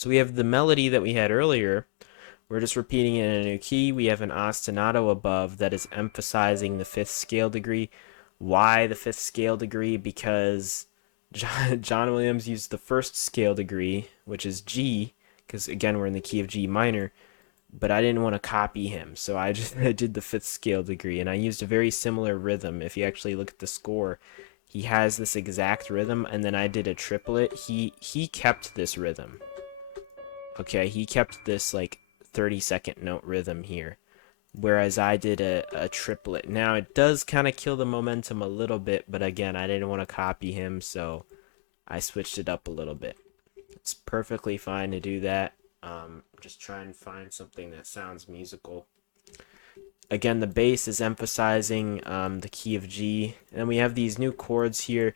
So we have the melody that we had earlier. We're just repeating it in a new key. We have an ostinato above that is emphasizing the fifth scale degree. Why the fifth scale degree? Because John Williams used the first scale degree, which is G, because again, we're in the key of G minor, but I didn't want to copy him, so I did the fifth scale degree, and I used a very similar rhythm. If you actually look at the score, he has this exact rhythm, and then I did a triplet. He kept this rhythm. Okay, he kept this like 30-second note rhythm here, whereas I did a triplet. Now it does kind of kill the momentum a little bit, but again, I didn't want to copy him, so I switched it up a little bit. It's perfectly fine to do that. Just try and find something that sounds musical. Again, the bass is emphasizing the key of G, and we have these new chords here.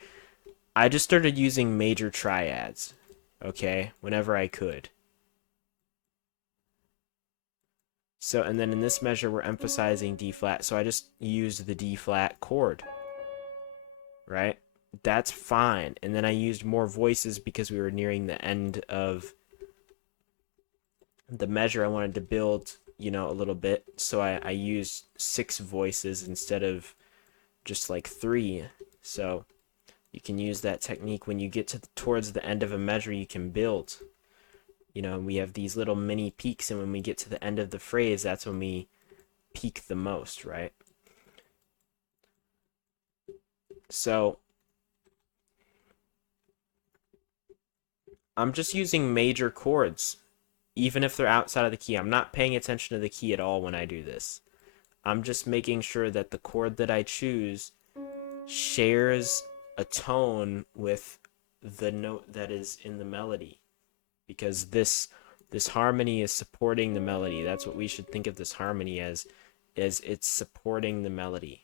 I just started using major triads, okay, whenever I could. So, and then in this measure, we're emphasizing D flat, so I just used the D flat chord, right? That's fine. And then I used more voices because we were nearing the end of the measure. I wanted to build, you know, a little bit, so I used 6 voices instead of just like 3. So you can use that technique when you get towards the end of a measure. You can build. You know, we have these little mini peaks, and when we get to the end of the phrase, that's when we peak the most, right? So I'm just using major chords, even if they're outside of the key. I'm not paying attention to the key at all when I do this. I'm just making sure that the chord that I choose shares a tone with the note that is in the melody, because this harmony is supporting the melody. That's what we should think of this harmony as it's supporting the melody.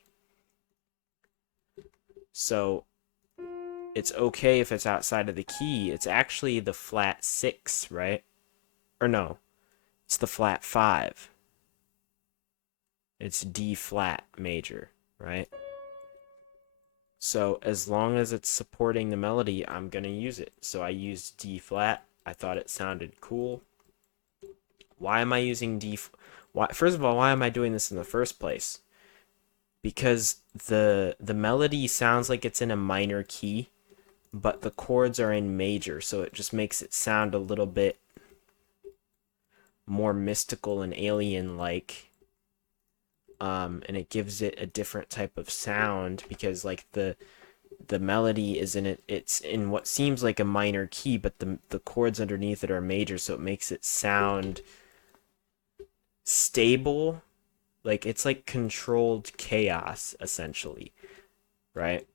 So it's okay if it's outside of the key. It's actually the flat 6, right? Or no, it's the flat 5. It's D flat major, right? So as long as it's supporting the melody, I'm going to use it. So I used D flat. I thought it sounded cool. Why am I using D? First of all, why am I doing this in the first place? Because the melody sounds like it's in a minor key, but the chords are in major, so it just makes it sound a little bit more mystical and alien-like. And it gives it a different type of sound, because like the melody is in it, it's in what seems like a minor key, but the chords underneath it are major, so it makes it sound stable. Like it's like controlled chaos essentially, right?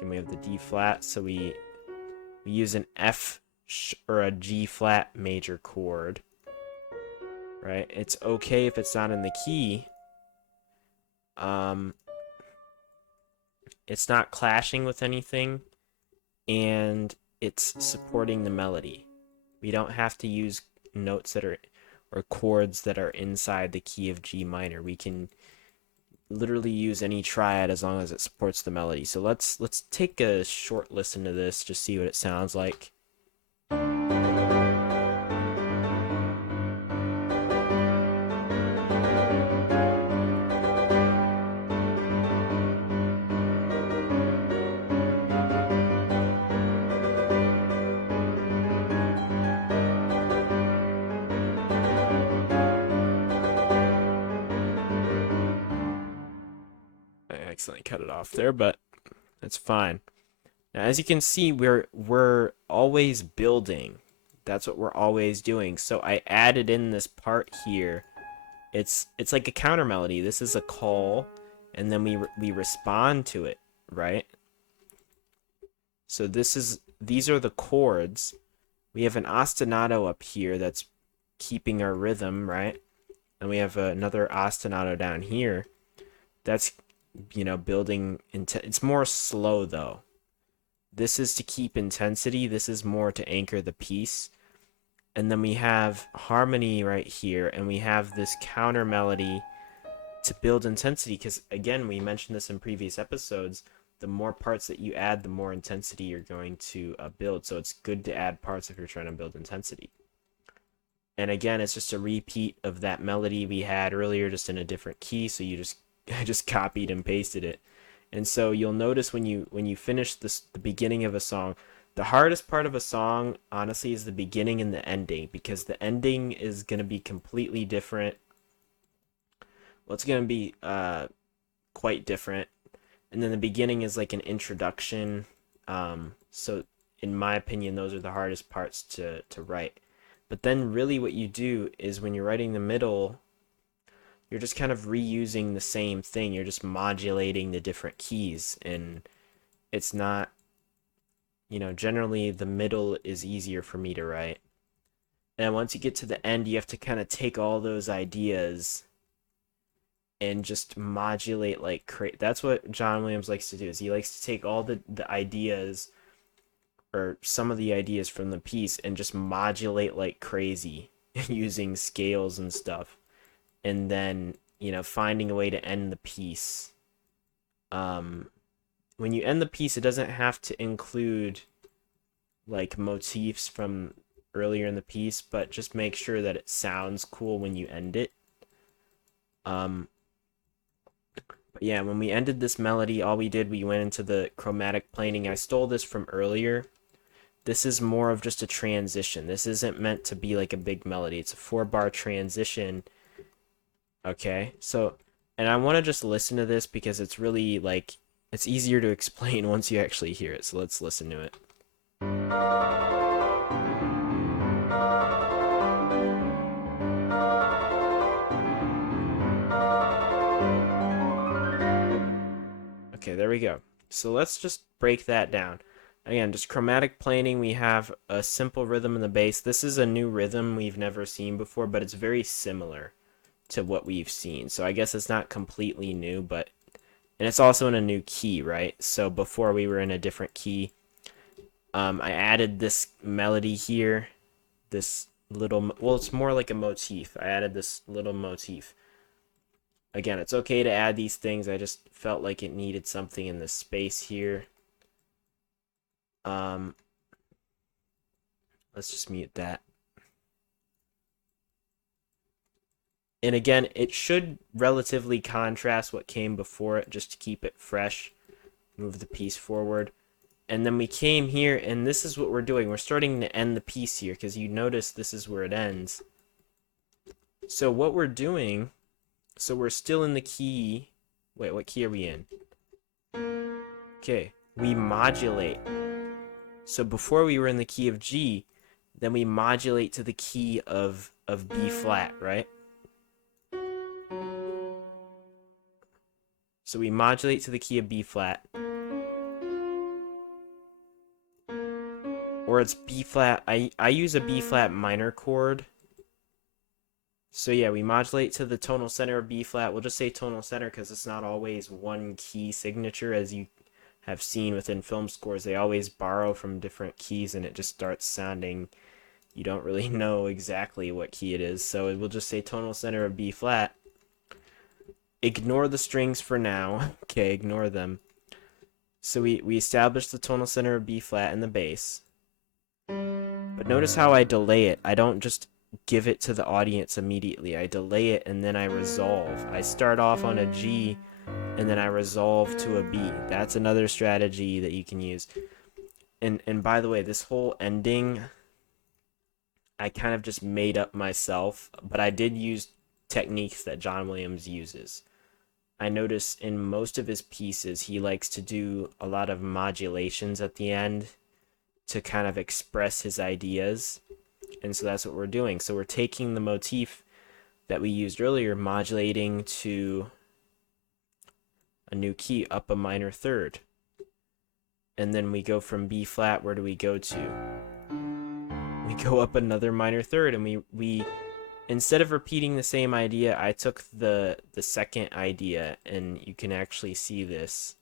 And we have the D flat, so we use an F or a G flat major chord, right? It's okay if it's not in the key. It's not clashing with anything, and it's supporting the melody. We don't have to use notes that are, or chords that are inside the key of G minor. We can literally use any triad as long as it supports the melody. So let's take a short listen to this, just see what it sounds like. I accidentally cut it off there, but that's fine. Now, as you can see, we're always building. That's what we're always doing. So I added in this part here. It's like a counter melody. This is a call, and then we respond to it, right? So these are the chords. We have an ostinato up here that's keeping our rhythm, right? And we have another ostinato down here that's, you know, building into. It's more slow though. This is to keep intensity. This is more to anchor the piece. And then we have harmony right here, and we have this counter melody to build intensity, because again, we mentioned this in previous episodes, the more parts that you add, the more intensity you're going to build. So it's good to add parts if you're trying to build intensity. And again, it's just a repeat of that melody we had earlier, just in a different key. So you just I just copied and pasted it. And so you'll notice when you finish the beginning of a song, the hardest part of a song, honestly, is the beginning and the ending, because the ending is going to be completely different. Well, it's going to be quite different. And then the beginning is like an introduction. So in my opinion, those are the hardest parts to write. But then really what you do is when you're writing the middle, you're just kind of reusing the same thing. You're just modulating the different keys, and it's not, generally the middle is easier for me to write. And once you get to the end, you have to kind of take all those ideas and just modulate like crazy. That's what John Williams likes to do, is he likes to take all the ideas, or some of the ideas from the piece, and just modulate like crazy using scales and stuff. And then, finding a way to end the piece. When you end the piece, it doesn't have to include like motifs from earlier in the piece, but just make sure that it sounds cool when you end it. But yeah, when we ended this melody, all we did, we went into the chromatic planing. I stole this from earlier. This is more of just a transition. This isn't meant to be like a big melody. It's a 4-bar transition. Okay, so, and I want to just listen to this because it's really like, it's easier to explain once you actually hear it. So let's listen to it. Okay, there we go. So let's just break that down. Again, just chromatic planing, we have a simple rhythm in the bass. This is a new rhythm we've never seen before, but it's very similar to what we've seen. So I guess it's not completely new, but, and it's also in a new key, right? So before we were in a different key. I added this melody here, this little, well, it's more like a motif. I added this little motif. Again, it's okay to add these things. I just felt like it needed something in the space here. Let's just mute that. And again, it should relatively contrast what came before it, just to keep it fresh. Move the piece forward. And then we came here, and this is what we're doing. We're starting to end the piece here, because you notice this is where it ends. So what we're doing, so we're still in the key. Wait, what key are we in? Okay, we modulate. So before we were in the key of G, then we modulate to the key of B flat, right? So we modulate to the key of B flat. Or it's B flat. I use a B flat minor chord. So yeah, we modulate to the tonal center of B flat. We'll just say tonal center because it's not always one key signature, as you have seen within film scores. They always borrow from different keys, and it just starts sounding, you don't really know exactly what key it is. So we'll just say tonal center of B flat. Ignore the strings for now. Okay, ignore them. So we establish the tonal center of B flat in the bass. But notice how I delay it. I don't just give it to the audience immediately. I delay it and then I resolve. I start off on a G and then I resolve to a B. That's another strategy that you can use. And by the way, this whole ending, I kind of just made up myself, but I did use techniques that John Williams uses. I notice in most of his pieces, he likes to do a lot of modulations at the end to kind of express his ideas. And so that's what we're doing. So we're taking the motif that we used earlier, modulating to a new key, up a minor third. And then we go from B flat, where do we go to? We go up another minor third, and we instead of repeating the same idea, I took the second idea, and you can actually see this.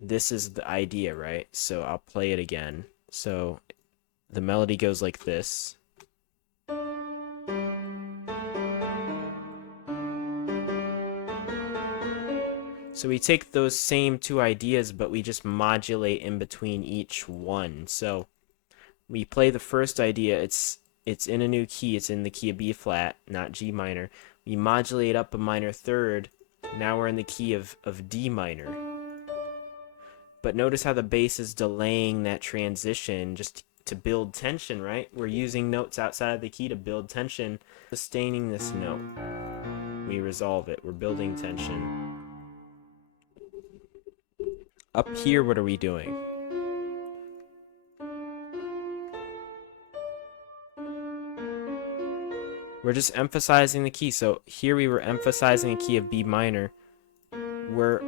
This is the idea, right? So I'll play it again. So the melody goes like this. So we take those same two ideas, but we just modulate in between each one. So we play the first idea, it's in a new key, it's in the key of B flat, not G minor. We modulate up a minor third, now we're in the key of D minor. But notice how the bass is delaying that transition just to build tension, right? We're using notes outside of the key to build tension. Sustaining this note, we resolve it, we're building tension. Up here, what are we doing? We're just emphasizing the key. So here we were emphasizing a key of B minor. We're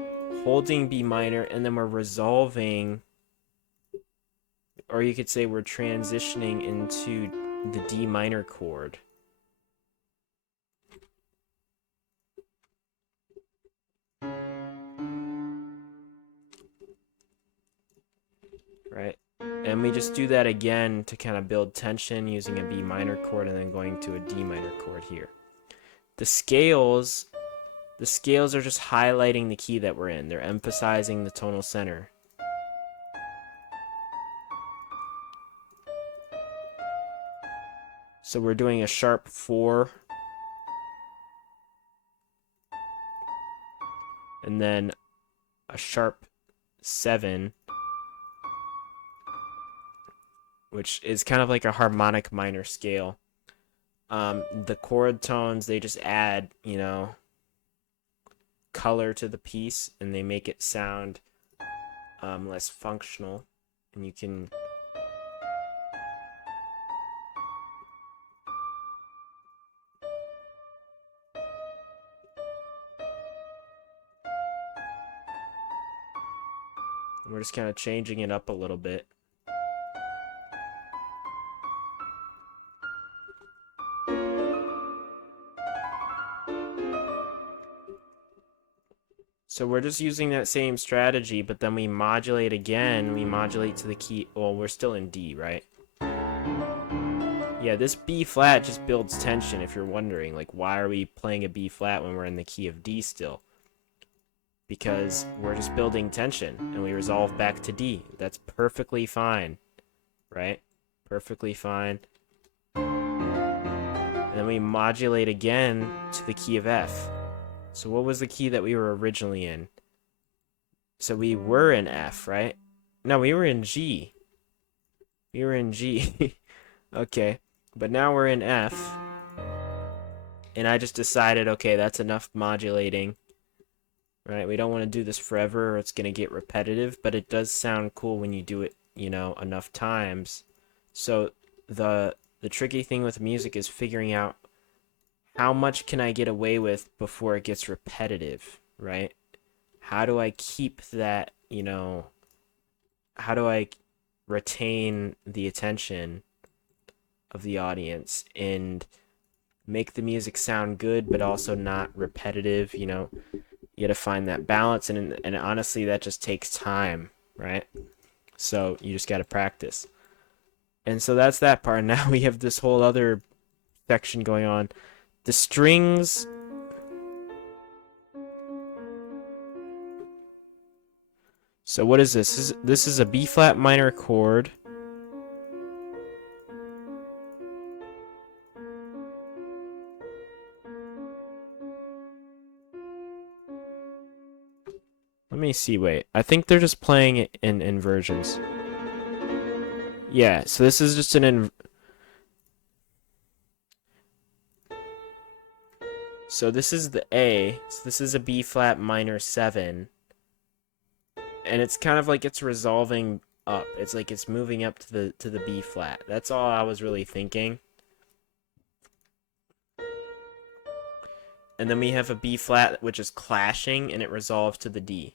holding B minor and then we're resolving, or you could say we're transitioning into the D minor chord. Right? And we just do that again to kind of build tension using a B minor chord and then going to a D minor chord here. The scales are just highlighting the key that we're in. They're emphasizing the tonal center. So we're doing a sharp 4 and then a sharp 7, which is kind of like a harmonic minor scale. The chord tones, they just add, you know, color to the piece and they make it sound less functional. And you can we're just kind of changing it up a little bit. So we're just using that same strategy, but then we modulate again. We modulate to the key. Well, we're still in D, right? Yeah, this B flat just builds tension if you're wondering. Like, why are we playing a B flat when we're in the key of D still? Because we're just building tension and we resolve back to D. That's perfectly fine, right? Perfectly fine. And then we modulate again to the key of F. So what was the key that we were originally in? So we were in F, right? No, we were in G. We were in G. Okay. But now we're in F. And I just decided, okay, that's enough modulating. Right? We don't want to do this forever or it's going to get repetitive, but it does sound cool when you do it, you know, enough times. So the tricky thing with music is figuring out how much can I get away with before it gets repetitive, right? How do I keep that, you know, how do I retain the attention of the audience and make the music sound good but also not repetitive, you know? You gotta find that balance, and honestly, that just takes time, right? So you just gotta practice. And so that's that part. Now we have this whole other section going on. The strings. So what is this? This is a B flat minor chord. Let me see, wait. I think they're just playing it in inversions. Yeah, so this is just an So this is the A. So this is a B flat minor 7. And it's kind of like it's resolving up. It's like it's moving up to the B flat. That's all I was really thinking. And then we have a B flat which is clashing and it resolves to the D.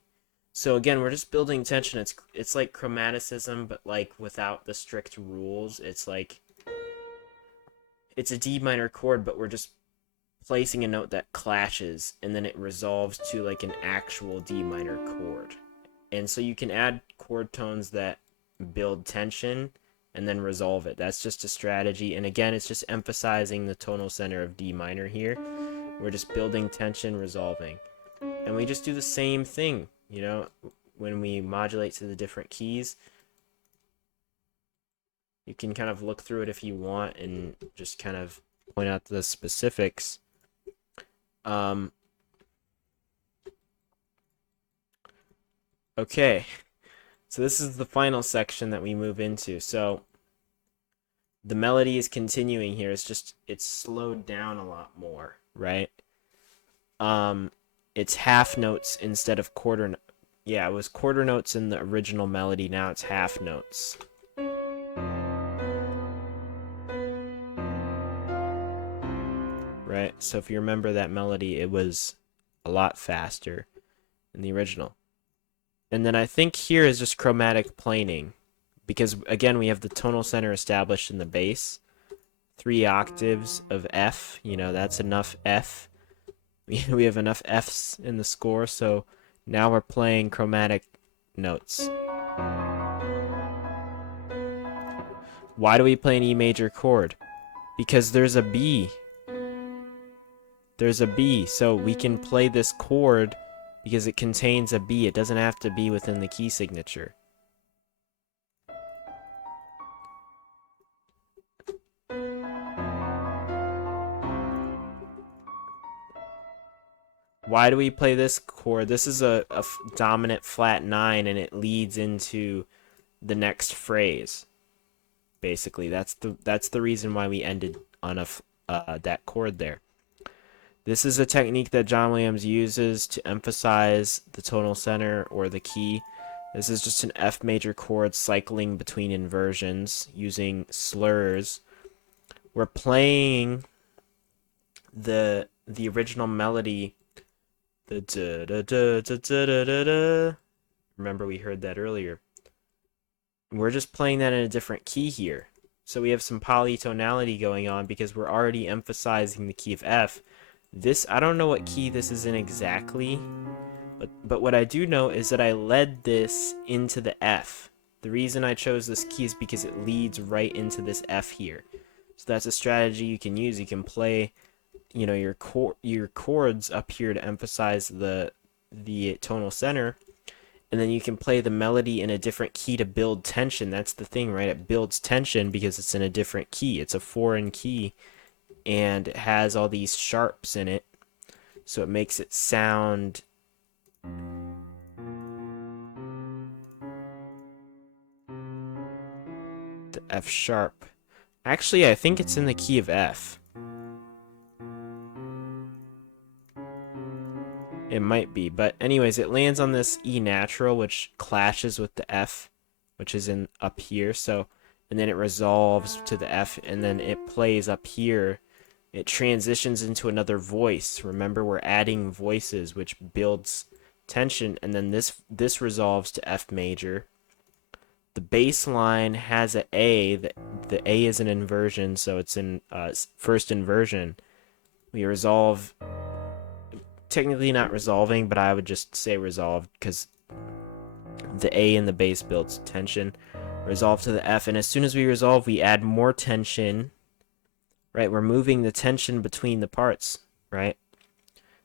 So again, we're just building tension. It's like chromaticism, but like without the strict rules. It's like it's a D minor chord, but we're just placing a note that clashes and then it resolves to like an actual D minor chord. And so you can add chord tones that build tension and then resolve it. That's just a strategy. And again, it's just emphasizing the tonal center of D minor here. We're just building tension, resolving. And we just do the same thing, you know, when we modulate to the different keys. You can kind of look through it if you want and just kind of point out the specifics. Okay, so this is the final section that we move into. So the melody is continuing here. It's slowed down a lot more, right? It's half notes instead of quarter. Yeah, it was quarter notes in the original melody. Now it's half notes. Right? So if you remember that melody, it was a lot faster in the original. And then I think here is just chromatic planing, because again, we have the tonal center established in the bass. 3 octaves of F, you know, that's enough F. We have enough Fs in the score, so now we're playing chromatic notes. Why do we play an E major chord? Because there's a B. There's a B, so we can play this chord because it contains a B. It doesn't have to be within the key signature. Why do we play this chord? This is a dominant flat 9, and it leads into the next phrase. Basically, that's the reason why we ended on that chord there. This is a technique that John Williams uses to emphasize the tonal center or the key. This is just an F major chord cycling between inversions using slurs. We're playing the original melody. The da da da da da da da. Remember, we heard that earlier. We're just playing that in a different key here. So we have some polytonality going on because we're already emphasizing the key of F. This, I don't know what key this is in exactly, but what I do know is that I led this into the F. The reason I chose this key is because it leads right into this F here. So that's a strategy you can use. You can play, you know, your chords up here to emphasize the tonal center, and then you can play the melody in a different key to build tension. That's the thing, right? It builds tension because it's in a different key. It's a foreign key, and it has all these sharps in it, so it makes it sound the F sharp. Actually, I think it's in the key of F. It might be, but anyways, it lands on this E natural, which clashes with the F, which is in up here. So, and then it resolves to the F, and then it plays up here. It transitions into another voice. Remember, we're adding voices, which builds tension, and then this resolves to F major. The bass line has an A. The A is an inversion, so it's in first inversion. We resolve. Technically not resolving, but I would just say resolved because the A in the bass builds tension. Resolve to the F, and as soon as we resolve, we add more tension. Right, we're moving the tension between the parts, right,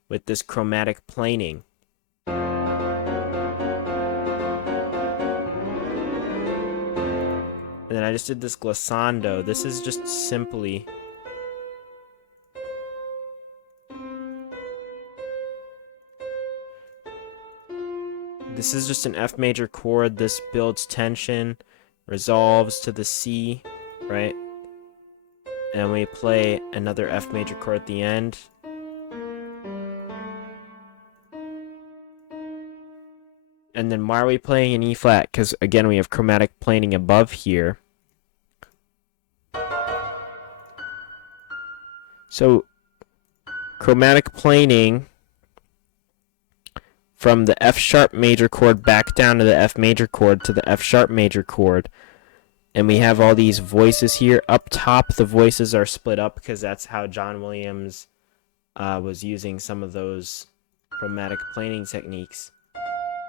with this chromatic planing. And then I just did this glissando. This is just simply this is just an F major chord. This builds tension, resolves to the C, right? And we play another F major chord at the end. And then why are we playing an E flat? Because again, we have chromatic planing above here. So chromatic planing from the F sharp major chord back down to the F major chord to the F sharp major chord. And we have all these voices here. Up top, the voices are split up because that's how John Williams was using some of those chromatic planing techniques.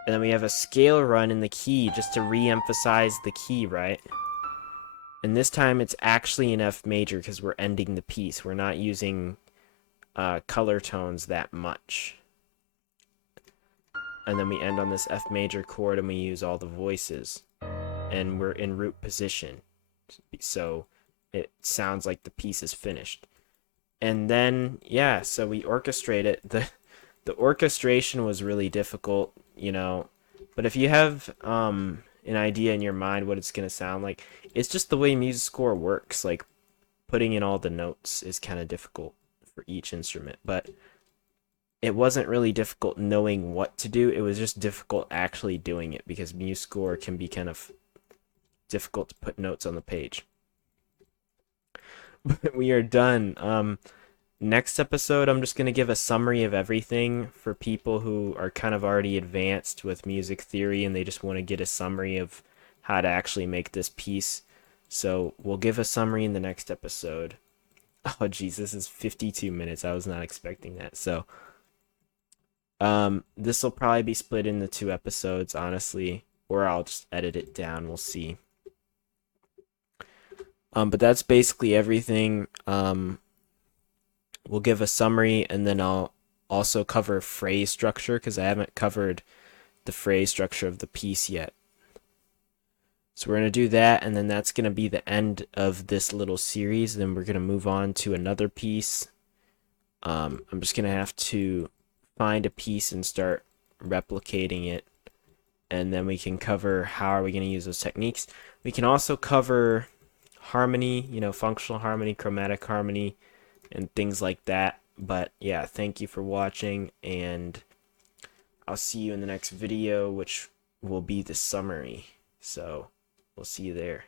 And then we have a scale run in the key just to re-emphasize the key, right? And this time it's actually in F major because we're ending the piece. We're not using color tones that much. and then we end on this F major chord and we use all the voices, and we're in root position, so it sounds like the piece is finished. And then yeah, so we orchestrate it. The orchestration was really difficult, you know, but if you have an idea in your mind what it's going to sound like, it's just the way music score works. Like putting in all the notes is kind of difficult for each instrument, but it wasn't really difficult knowing what to do. It was just difficult actually doing it, because music score can be kind of difficult to put notes on the page. But we are done. Next episode, I'm just going to give a summary of everything for people who are kind of already advanced with music theory and they just want to get a summary of how to actually make this piece. So we'll give a summary in the next episode. Oh, geez, this is 52 minutes. I was not expecting that. So this will probably be split into 2 episodes, honestly, or I'll just edit it down. We'll see. But that's basically everything. We'll give a summary, and then I'll also cover phrase structure, because I haven't covered the phrase structure of the piece yet. So we're going to do that, and then that's going to be the end of this little series. Then we're going to move on to another piece. I'm just going to have to find a piece and start replicating it, and then we can cover how are we going to use those techniques. We can also cover harmony, you know, functional harmony, chromatic harmony, and things like that. But yeah, thank you for watching, and I'll see you in the next video, which will be the summary. So we'll see you there.